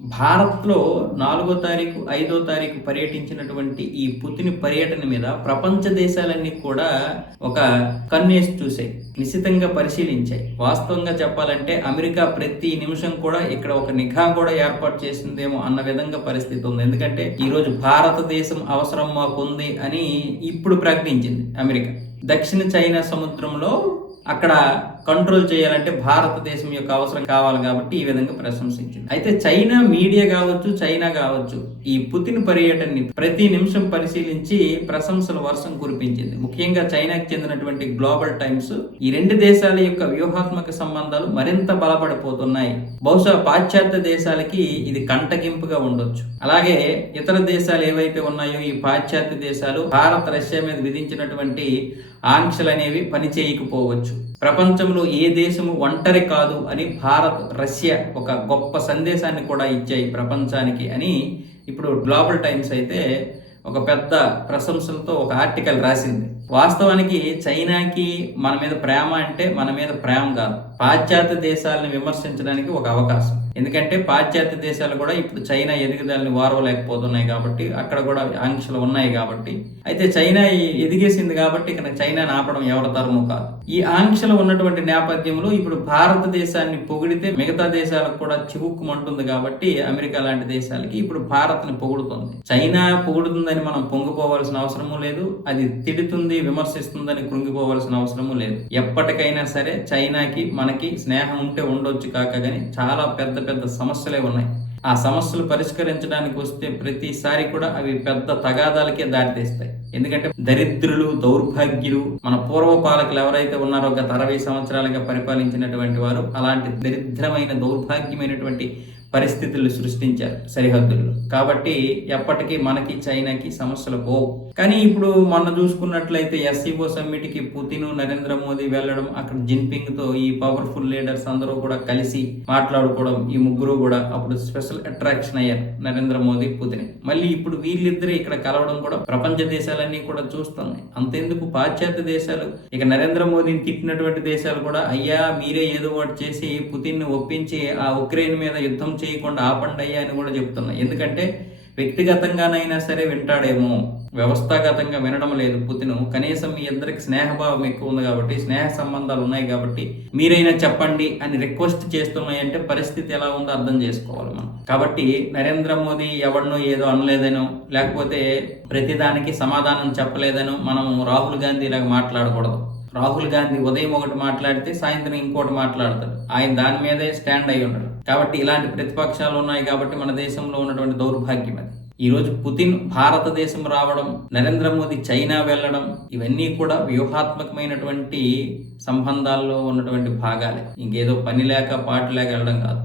భారత్లో నాలుగో తారీఖు ఐదో తారీఖు పర్యటించినటువంటి ఈ పుతిని పర్యటన మీద ప్రపంచ దేశాలన్నీ కూడా ఒక కన్నేసి చూసాయి నిశితంగా పరిశీలించాయి. వాస్తవంగా చెప్పాలంటే అమెరికా ప్రతి నిమిషం కూడా ఇక్కడ ఒక నిఘా కూడా ఏర్పాటు చేసిందేమో అన్న విధంగా పరిస్థితి ఉంది. ఎందుకంటే ఈరోజు భారతదేశం అవసరం మాకుంది అని ఇప్పుడు ప్రకటించింది అమెరికా. దక్షిణ చైనా సముద్రంలో అక్కడ కంట్రోల్ చేయాలంటే భారతదేశం యొక్క అవసరం కావాలి కాబట్టి ఈ విధంగా ప్రశంసించింది. అయితే చైనా మీడియా కావచ్చు చైనా కావచ్చు ఈ పుతిన్ పర్యటనని ప్రతి నిమిషం పరిశీలించి ప్రశంసల వర్షం కురిపించింది. ముఖ్యంగా చైనాకి చెందినటువంటి గ్లోబల్ టైమ్స్ ఈ రెండు దేశాల యొక్క వ్యూహాత్మక సంబంధాలు మరింత బలపడిపోతున్నాయి. బహుశా పాశ్చాత్య దేశాలకి ఇది కంటగింపుగా ఉండొచ్చు. అలాగే ఇతర దేశాలు ఏవైతే ఉన్నాయో ఈ పాశ్చాత్య దేశాలు భారత్ రష్యా మీద విధించినటువంటి ఆంక్షలు అనేవి పనిచేయకపోవచ్చు ప్రపంచంలో ఏ దేశము ఒంటరి కాదు అని భారత్ రష్యా ఒక గొప్ప సందేశాన్ని కూడా ఇచ్చాయి ప్రపంచానికి అని ఇప్పుడు గ్లోబల్ టైమ్స్ అయితే ఒక పెద్ద ప్రశంసలతో ఒక ఆర్టికల్ రాసింది. వాస్తవానికి చైనాకి మన మీద ప్రేమ అంటే మన మీద ప్రేమ కాదు. పాశ్చాత్య దేశాలను విమర్శించడానికి ఒక అవకాశం. ఎందుకంటే పాశ్చాత్య దేశాలు కూడా ఇప్పుడు చైనా ఎదుగుదలని వారవలేకపోతున్నాయి కాబట్టి అక్కడ కూడా ఆంక్షలు ఉన్నాయి కాబట్టి. అయితే చైనా ఎదిగేసింది కాబట్టి ఇక్కడ చైనా ఆపడం ఎవరి ధర్మం కాదు. ఈ ఆంక్షలు ఉన్నటువంటి నేపథ్యంలో ఇప్పుడు భారతదేశాన్ని పొగిడితే మిగతా దేశాలకు కూడా చివుక్కుమంటుంది కాబట్టి అమెరికా లాంటి దేశాలకి ఇప్పుడు భారత్ని పొగుడుతుంది. చైనా పొగుడుతుందని మనం పొంగిపోవాల్సిన అవసరము లేదు. అది తిడుతుంది విమర్శిస్తుందని కృంగిపోవలసిన అవసరము లేదు. ఎప్పటికైనా సరే చైనాకి మనకి స్నేహం ఉంటే ఉండొచ్చు కాక కానీ చాలా పెద్ద పెద్ద సమస్యలే ఉన్నాయి. ఆ సమస్యలు పరిష్కరించడానికి వస్తే ప్రతిసారి కూడా అవి పెద్ద తగాదాలకే దారితీస్తాయి. ఎందుకంటే దరిద్రులు దౌర్భాగ్యులు మన పూర్వ పాలకులు ఎవరైతే ఉన్నారో గత అరవై సంవత్సరాలుగా పరిపాలించినటువంటి వారు అలాంటి దరిద్రమైన దౌర్భాగ్యమైనటువంటి పరిస్థితులు సృష్టించారు సరిహద్దుల్లో. కాబట్టి ఎప్పటికీ మనకి చైనాకి సమస్యలు పోవు. కానీ ఇప్పుడు మొన్న చూసుకున్నట్లయితే ఎస్సీఓ సమ్మిట్కి పుతిన్ నరేంద్ర మోదీ వెళ్ళడం అక్కడ జిన్పింగ్తో ఈ పవర్ఫుల్ లీడర్స్ అందరూ కూడా కలిసి మాట్లాడుకోవడం ఈ ముగ్గురు కూడా అప్పుడు స్పెషల్ అట్రాక్షన్ అయ్యారు నరేంద్ర మోదీ పుతిన్. మళ్ళీ ఇప్పుడు వీళ్ళిద్దరే ఇక్కడ కలవడం కూడా ప్రపంచ దేశాలన్నీ కూడా చూస్తుంది అంతెందుకు పాశ్చాత్య దేశాలు? ఇక నరేంద్ర మోదీని తిట్టినటువంటి దేశాలు కూడా అయ్యా మీరే ఏదో ఒకటి చేసి పుతిన్ ఒప్పించి ఆ ఉక్రెయిన్ మీద యుద్ధం చేయకుండా ఆపండి అయ్యా అని కూడా చెప్తున్నాయి ఎందుకంటే వ్యక్తిగతంగానైనా సరే వింటాడేమో. వ్యవస్థాగతంగా వినడం లేదు పుతిన్. కనీసం మీ ఇద్దరికి స్నేహభావం ఎక్కువ ఉంది కాబట్టి స్నేహ సంబంధాలు ఉన్నాయి కాబట్టి మీరైనా చెప్పండి అని రిక్వెస్ట్ చేస్తున్నాయంటే పరిస్థితి ఎలా ఉందో అర్థం చేసుకోవాలి మనం. కాబట్టి నరేంద్ర మోదీ ఎవరినో ఏదో అనలేదనో లేకపోతే ప్రతిదానికి సమాధానం చెప్పలేదనో మనం రాహుల్ గాంధీ ఇలాగ మాట్లాడకూడదు. రాహుల్ గాంధీ ఉదయం ఒకటి మాట్లాడితే సాయంత్రం ఇంకోటి మాట్లాడతాడు. ఆయన దాని మీదే స్టాండ్ అయి ఉంటాడు కాబట్టి ఇలాంటి ప్రతిపక్షాలు ఉన్నాయి కాబట్టి మన దేశంలో ఉన్నటువంటి దౌర్భాగ్యం అది. ఈ రోజు పుతిన్ భారతదేశం రావడం నరేంద్ర మోదీ చైనా వెళ్ళడం ఇవన్నీ కూడా వ్యూహాత్మకమైనటువంటి సంబంధాల్లో ఉన్నటువంటి భాగాలే. ఇంకేదో పని లేక పాటు లేక వెళ్ళడం కాదు.